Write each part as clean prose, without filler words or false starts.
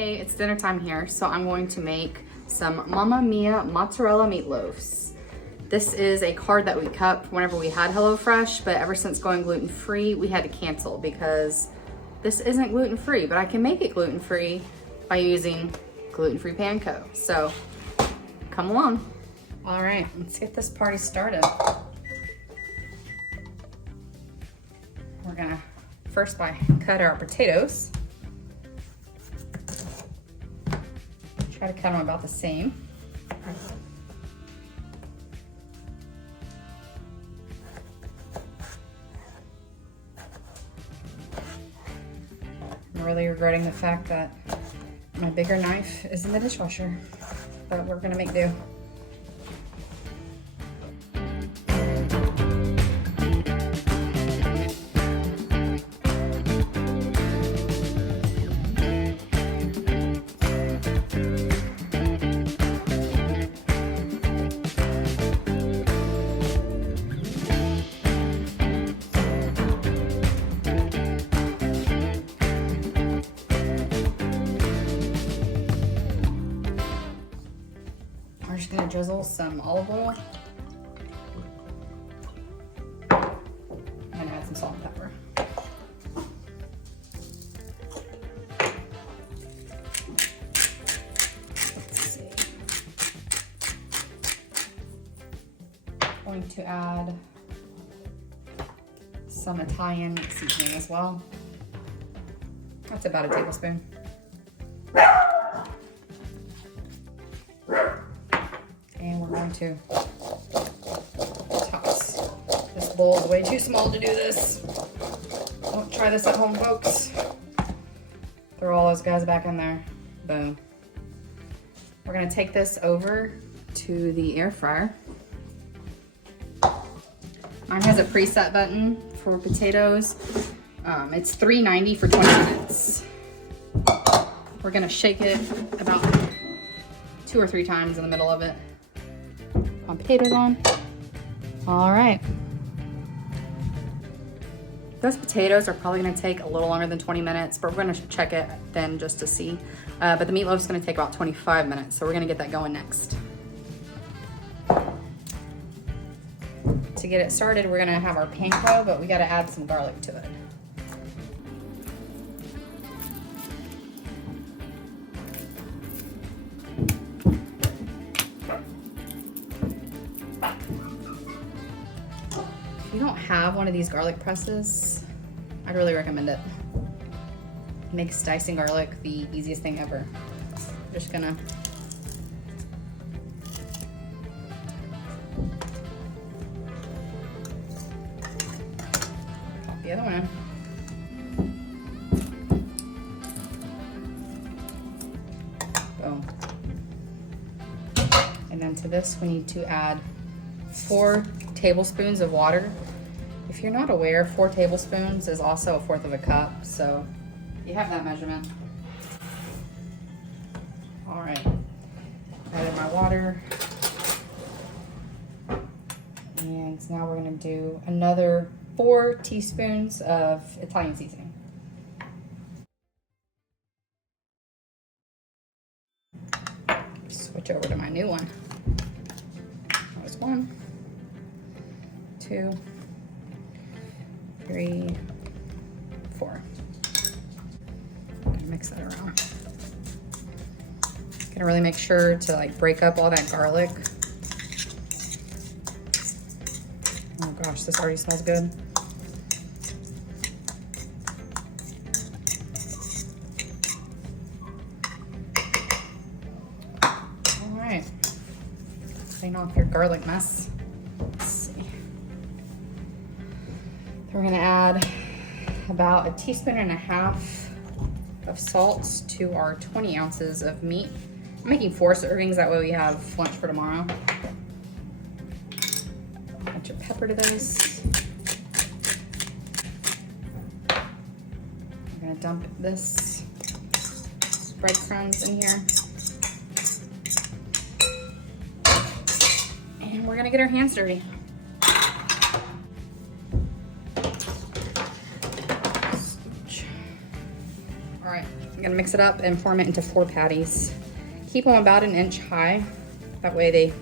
Hey, it's dinner time here, so I'm going to make some Mamma Mia mozzarella meatloaves. This is a card that we kept whenever we had HelloFresh, but ever since going gluten-free, we had to cancel because this isn't gluten-free, but I can make it gluten-free by using gluten-free panko. So come along. All right, let's get this party started. We're gonna first cut our potatoes. Try to cut them about the same. I'm really regretting the fact that my bigger knife is in the dishwasher, but we're gonna make do. We're just gonna drizzle some olive oil and add some salt and pepper. Let's see. Going to add some Italian seasoning as well. That's about a tablespoon. And we're going to toss. This bowl is way too small to do this. Don't try this at home, folks. Throw all those guys back in there. Boom. We're gonna take this over to the air fryer. Mine has a preset button for potatoes. It's $3.90 for 20 minutes. We're gonna shake it about 2 or 3 times in the middle of it. Potatoes on. All right. Those potatoes are probably gonna take a little longer than 20 minutes, but we're gonna check it then just to see. But the meatloaf is gonna take about 25 minutes, so we're gonna get that going next. To get it started, we're gonna have our panko, but we gotta add some garlic to it. If you don't have one of these garlic presses, I'd really recommend it. It makes dicing garlic the easiest thing ever. I'm just gonna pop the other one in. Boom. And then to this, we need to add 4 tablespoons of water. If you're not aware, 4 tablespoons is also 1/4 of a cup, so you have that measurement. All right, added my water. And now we're gonna do another 4 teaspoons of Italian seasoning. Switch over to my new one. That was 1, 2, 3, 4. I'm gonna mix that around. Gonna really make sure to like break up all that garlic. Oh gosh, this already smells good. All right, clean off your garlic mess. We're gonna add about 1.5 teaspoons of salt to our 20 ounces of meat. I'm making 4 servings, that way we have lunch for tomorrow. Add your pepper to this. I'm gonna dump this breadcrumbs in here. And we're gonna get our hands dirty. All right, I'm gonna mix it up and form it into 4 patties. Keep them about an inch high. That way they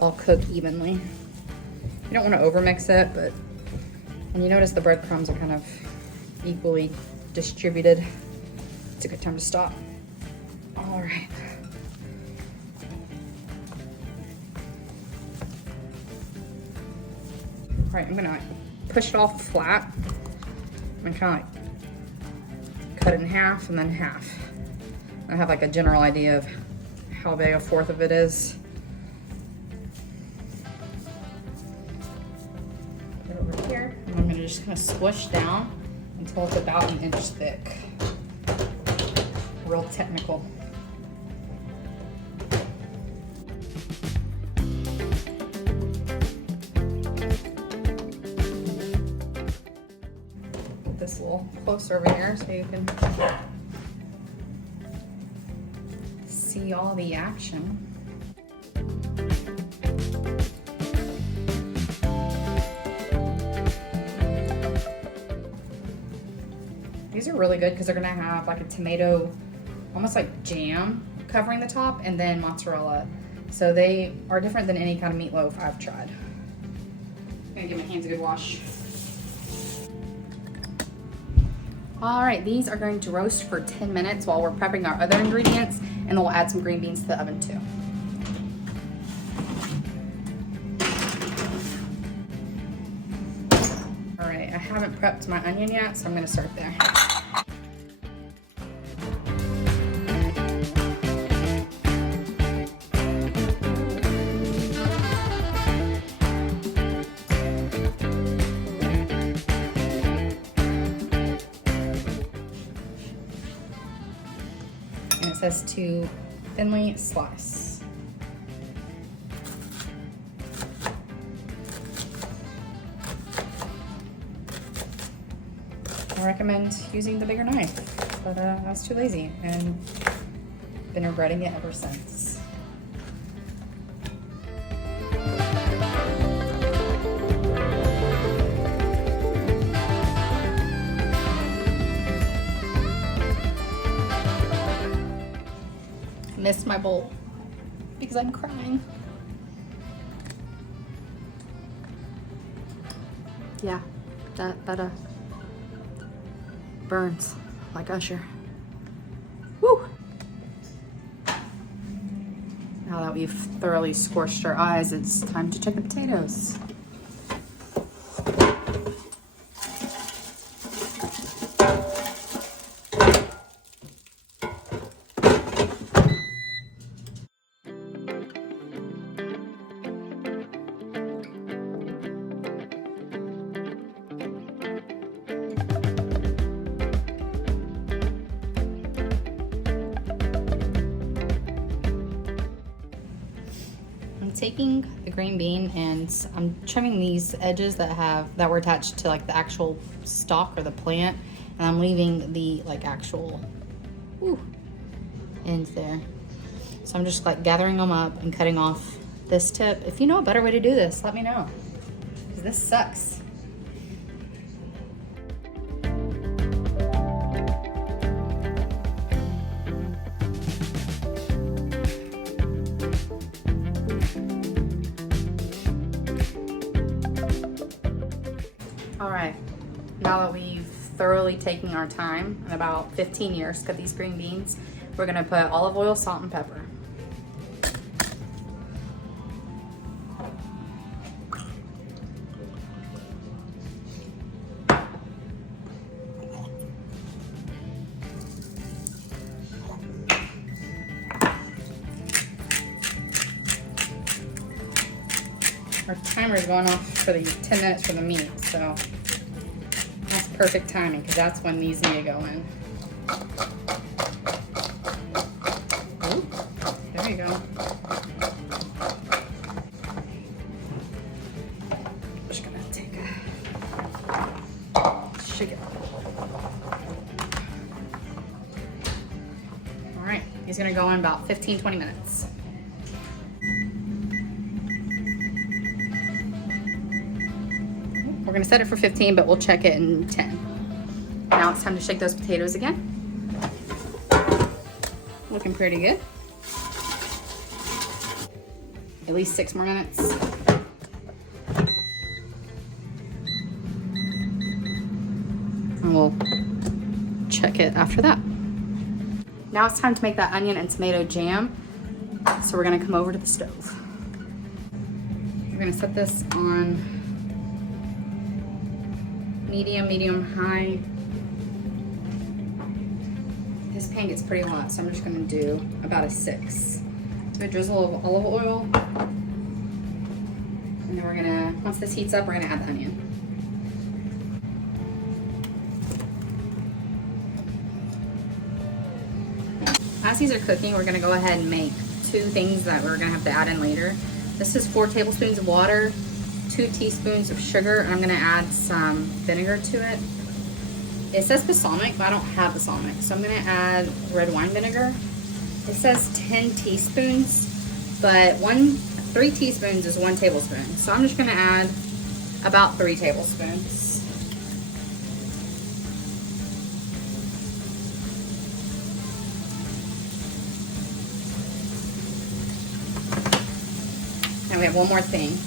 all cook evenly. You don't wanna overmix it, but when you notice the breadcrumbs are kind of equally distributed, it's a good time to stop. All right. All right, I'm gonna push it off flat. I'm gonna kind of like cut it in half and then half. I have like a general idea of how big a 1/4 of it is. Put it over here, and I'm just gonna squish down until it's about an inch thick. Real technical. Put this a little closer over here so you can see all the action. These are really good because they're gonna have like a tomato, almost like jam covering the top, and then mozzarella. So they are different than any kind of meatloaf I've tried. I'm gonna give my hands a good wash. All right, these are going to roast for 10 minutes while we're prepping our other ingredients, and then we'll add some green beans to the oven too. All right, I haven't prepped my onion yet, so I'm gonna start there. And it says to thinly slice. I recommend using the bigger knife, but I was too lazy and been regretting it ever since. Missed my bowl because I'm crying. Yeah, that burns like Usher. Woo! Now that we've thoroughly scorched our eyes, it's time to check the potatoes. Taking the green bean and I'm trimming these edges that were attached to like the actual stalk or the plant, and I'm leaving the like actual ends there. So I'm just like gathering them up and cutting off this tip. If you know a better way to do this, let me know, because this sucks. All right, now that we've thoroughly taken our time, in about 15 years to cut these green beans, we're gonna put olive oil, salt, and pepper. Our timer's going off for the 10 minutes for the meat, so that's perfect timing because that's when these need to go in. Ooh, there you go. Just gonna take a shake it. All right, he's gonna go in about 15-20 minutes. We're gonna set it for 15, but we'll check it in 10. Now it's time to shake those potatoes again. looking pretty good. At least 6 more minutes. And we'll check it after that. Now it's time to make that onion and tomato jam. So we're gonna come over to the stove. We're gonna set this on medium, high. This pan gets pretty hot, so I'm just gonna do about a 6. Do a drizzle of olive oil. And then we're gonna, once this heats up, we're gonna add the onion. As these are cooking, we're gonna go ahead and make 2 things that we're gonna have to add in later. This is 4 tablespoons of water, 2 teaspoons of sugar, and I'm gonna add some vinegar to it. It says balsamic, but I don't have balsamic, so I'm gonna add red wine vinegar. It says 10 teaspoons, but 3 teaspoons is 1 tablespoon. So I'm just gonna add about 3 tablespoons. And we have one more thing.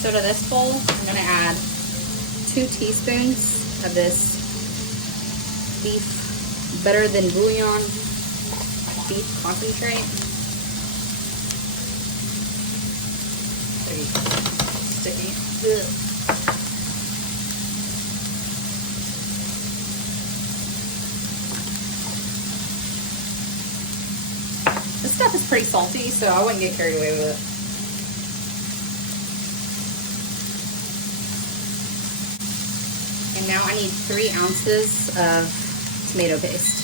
So to this bowl, I'm gonna add 2 teaspoons of this beef better than bouillon beef concentrate. Sticky. Ugh. This stuff is pretty salty, so I wouldn't get carried away with it. And now I need 3 ounces of tomato paste.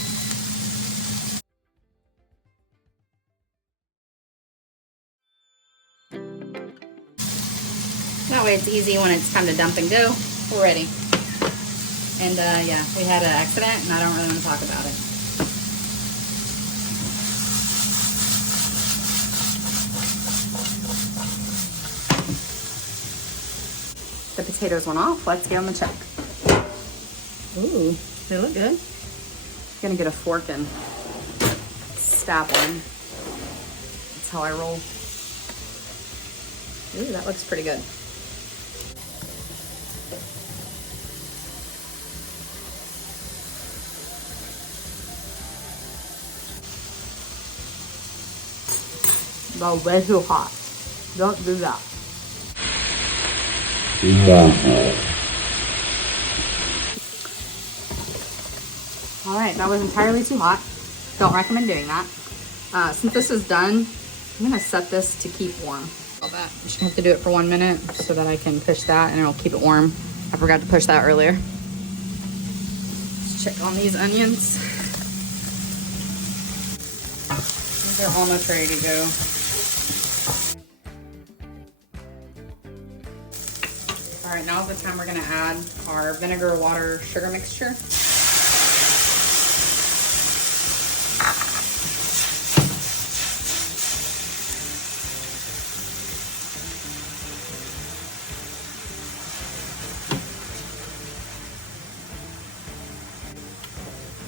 That way it's easy when it's time to dump and go. We're ready. And yeah, we had an accident and I don't really want to talk about it. The potatoes went off. Let's get on the check. Ooh, they look good. I'm gonna get a fork and stab one. That's how I roll. Ooh, that looks pretty good. But way too hot. Don't do that. All right, that was entirely too hot. Don't recommend doing that. Since this is done, I'm gonna set this to keep warm. All that. I'm just gonna have to do it for 1 minute so that I can push that and it'll keep it warm. I forgot to push that earlier. Let's check on these onions. They're almost ready to go. All right, now's the time we're gonna add our vinegar, water, sugar mixture.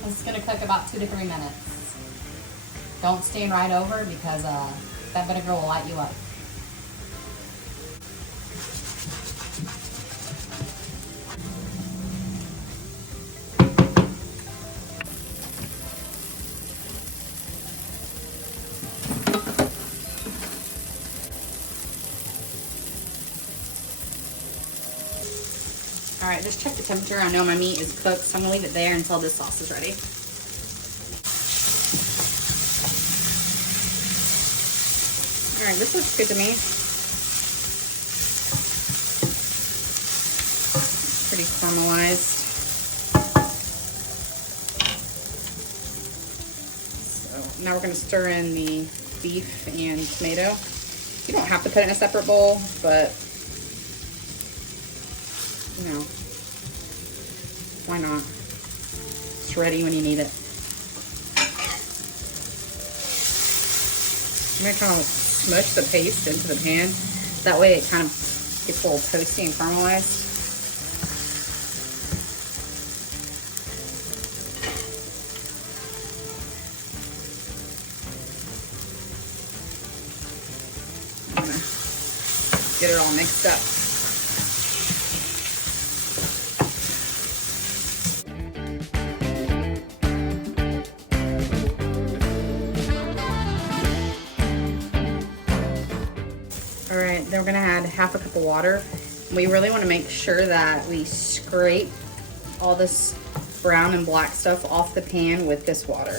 This is gonna cook about 2 to 3 minutes. Don't stand right over because that vinegar will light you up. All right, just check the temperature. I know my meat is cooked, so I'm gonna leave it there until this sauce is ready. All right, this looks good to me. Pretty caramelized. So now we're gonna stir in the beef and tomato. You don't have to put it in a separate bowl, but you know, why not? It's ready when you need it. I'm gonna kind of smush the paste into the pan. That way it kind of gets a little toasty and caramelized. I'm gonna get it all mixed up. All right, then we're gonna add half a cup of water. We really wanna make sure that we scrape all this brown and black stuff off the pan with this water.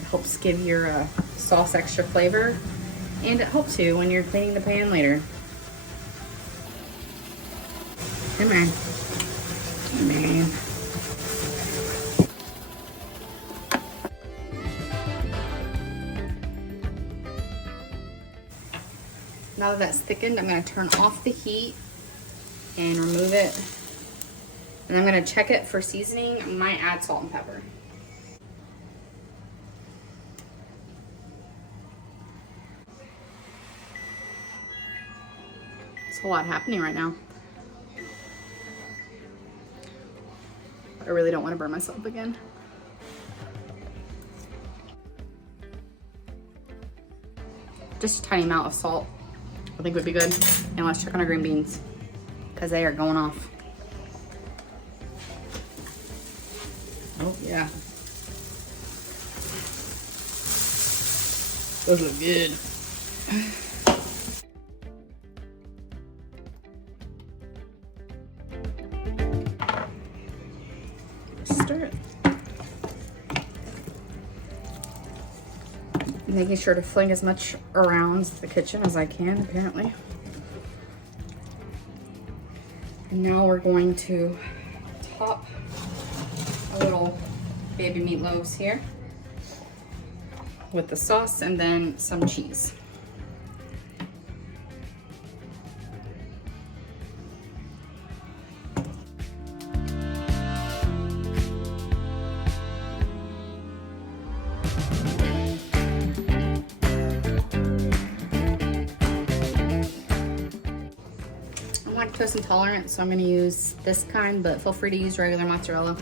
It helps give your sauce extra flavor. And it helps you when you're cleaning the pan later. Come on. Come on. Now that that's thickened, I'm going to turn off the heat and remove it. And I'm going to check it for seasoning. I might add salt and pepper. There's a lot happening right now. I really don't want to burn myself again. Just a tiny amount of salt I think would be good. And let's check on our green beans because they are going off. Oh yeah. Those look good. Stir it. Making sure to fling as much around the kitchen as I can, apparently. And now we're going to top a little baby meatloaves here with the sauce and then some cheese. I'm lactose intolerant, so I'm going to use this kind, but feel free to use regular mozzarella.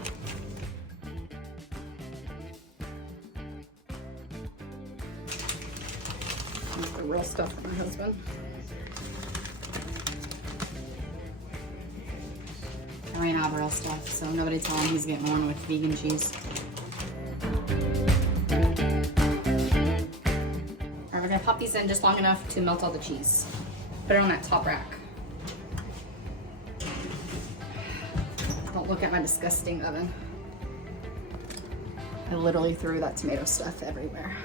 That's the real stuff for my husband. I ran out of real stuff, so nobody tell him he's getting one with vegan cheese. Alright, we're going to pop these in just long enough to melt all the cheese. Put it on that top rack. Don't look at my disgusting oven. I literally threw that tomato stuff everywhere.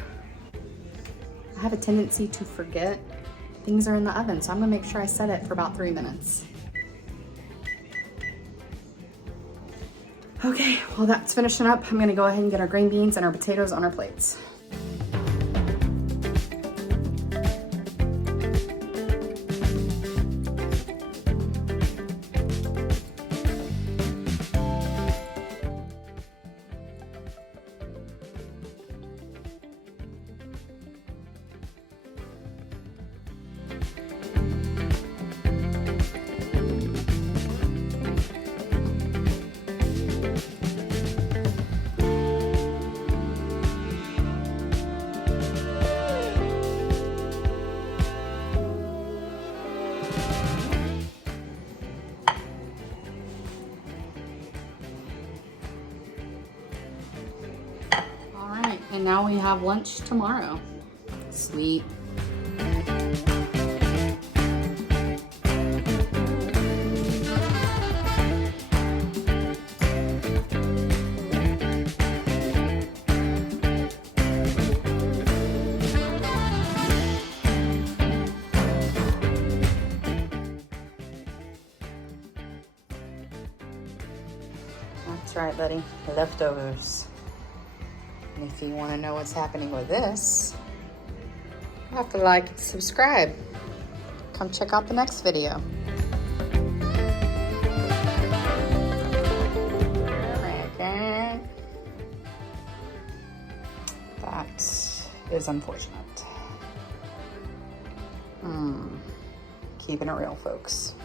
I have a tendency to forget things are in the oven, so I'm gonna make sure I set it for about 3 minutes. Okay, well that's finishing up. I'm gonna go ahead and get our green beans and our potatoes on our plates. And now we have lunch tomorrow. Sweet. That's right, buddy. Leftovers. And if you want to know what's happening with this, have to like and subscribe. Come check out the next video. That is unfortunate. Keeping it real, folks.